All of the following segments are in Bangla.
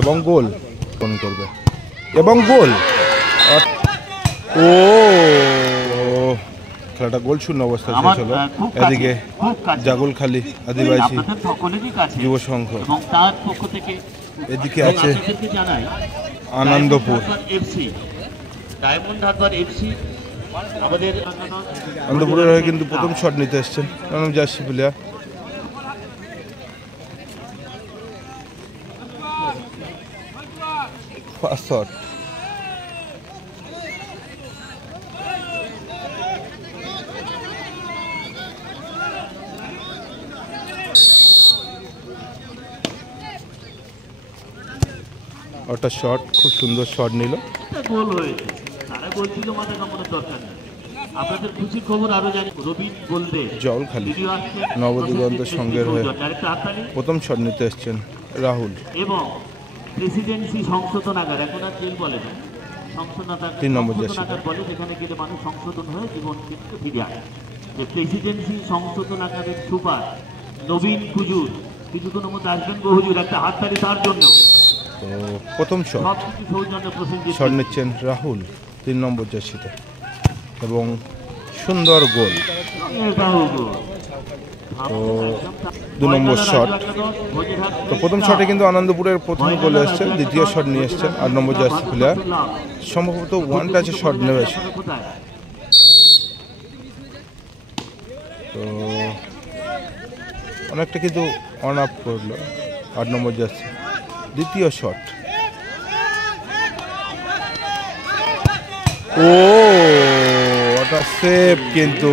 এবং গোল করবে এবং গোল। ও খেলাটা গোল শূন্য অবস্থা শেষ হলো। এদিকে জাগলখালি আদিবাসী যুব সংঘ, এদিকে আছে আনন্দপুর। আনন্দপুরের হয়ে কিন্তু প্রথম শট নিতে এসছেন জার্সি প্লেয়ার। ফার্স্ট শট একটা শট, খুব সুন্দর শট নিল, গোল হয়েছে। তারা বলছিল মাথা কামানোর দরকার নেই। আপনাদের খুশির খবর আরো জানি, রবীন বলদে জলখালি নবদিগন্ত সংঘের হয়ে প্রথম শট নিতে এসছেন রাহুল। এবং প্রেসিডেন্সি সংশোধনাগার, এখন আর জেল বলে না, 3 নম্বর জার্সি বলে, যেখানে গেলে মানুষ সংশোধন হয়ে জীবন কিন্তু ফিরে আসে। যে প্রেসিডেন্সি সংশোধনাগারের সুপার নবীন হুজুর কিছুক্ষণের মধ্যে আসবেন। হুজুর একটা হাততালি তার জন্য। তো প্রথম শট নিচ্ছেন রাহুল 3 নম্বর জার্সিতে এবং সুন্দর গোল। তো 2 নম্বর শট। তো প্রথম শটে কিন্তু আনন্দপুরের প্রথম গোল এসছে, দ্বিতীয় শট নিয়ে এসছেন 8 নম্বর জার্সি প্লেয়ার। সম্ভবত ওয়ান টাচে শট নেমেছে। তো অনেকটা কিন্তু অন আপ করলো 8 নম্বর জার্সি। দ্বিতীয় শট, ও ওটা সেভ, কিন্তু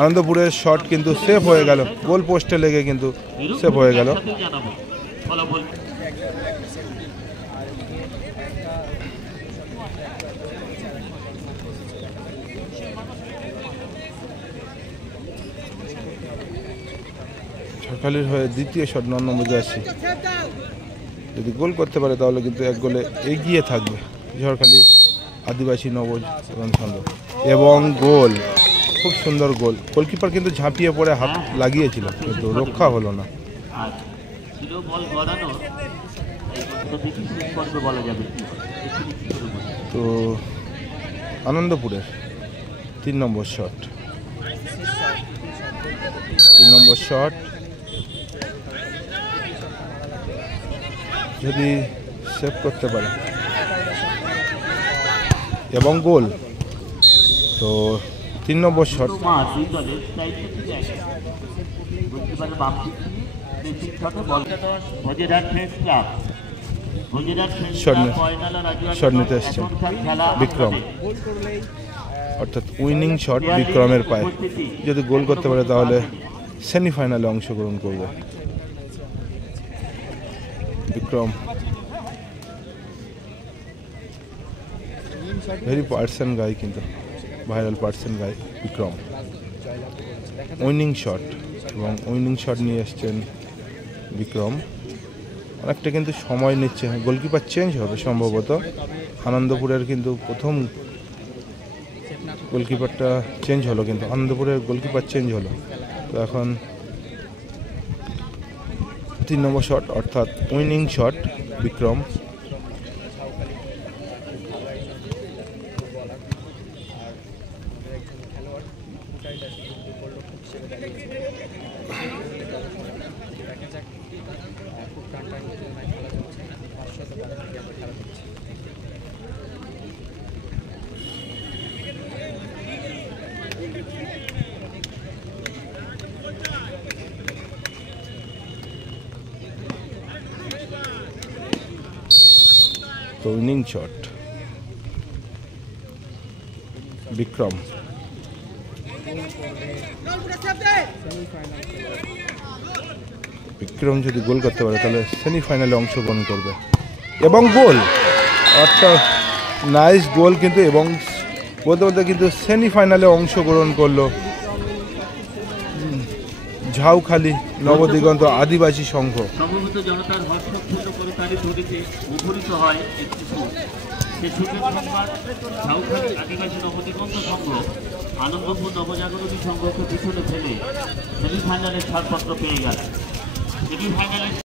আনন্দপুরের শট কিন্তু সেভ হয়ে গেল, গোল পোস্টে লেগে কিন্তু সেভ হয়ে গেল। ঝড়খালির হয়ে দ্বিতীয় শট 9 নম্বর জার্সি, যদি গোল করতে পারে তাহলে কিন্তু 1 গোলে এগিয়ে থাকবে ঝড়খালি আদিবাসী নবজীবন সংঘ। এবং গোল, খুব সুন্দর গোল। গোলকিপার কিন্তু ঝাঁপিয়ে পড়ে হাত লাগিয়েছিল, কিন্তু রক্ষা হলো না। তো আনন্দপুরের 3 নম্বর শট, 3 নম্বর শট যদি সেভ করতে পারে এবং গোল। তো 3 নম্বর শট, শট নিতে এসছেন বিক্রম, অর্থাৎ উইনিং শট বিক্রমের পায়ে। যদি গোল করতে পারে তাহলে সেমিফাইনালে অংশগ্রহণ করবে বিক্রম। ভেরি পার্সন গাই, কিন্তু ভাইরাল পার্সন গাই বিক্রম। উইনিং শট, এবং উইনিং শট নিয়ে এসছেন বিক্রম। অনেকটা কিন্তু সময় নিচ্ছে, গোলকিপার চেঞ্জ হবে সম্ভবত। আনন্দপুরের কিন্তু প্রথম গোলকিপারটা চেঞ্জ হলো, কিন্তু আনন্দপুরের গোলকিপার চেঞ্জ হলো। তো এখন 3 নম্বর শট, অর্থাৎ উইনিং শট বিক্রম। তো উইনিং শট বিক্রম। বিক্রম যদি গোল করতে পারে তাহলে সেমিফাইনালে অংশগ্রহণ করবে এবং গোল, অর্থাৎ নাইস গোল কিন্তু। এবং বলতে বলতে কিন্তু সেমিফাইনালে অংশগ্রহণ করলো ঝাউখালি নবদিগন্ত আদিবাসী সংঘ। সম্ভবত জনতার হর্ষপূর্ণ করে তারিখ ধরিতে মুখরিত হয় একটি সুর। সে সুরের সংবাদ ঝাউখালি আদিবাসী নবদিগন্ত সংঘ আনন্দপুর নবজাগরণী সংঘকে পিছনে ফেলে সেমিফাইনালের ছাড়পত্র পেয়ে গেল। সেমিফাইনালে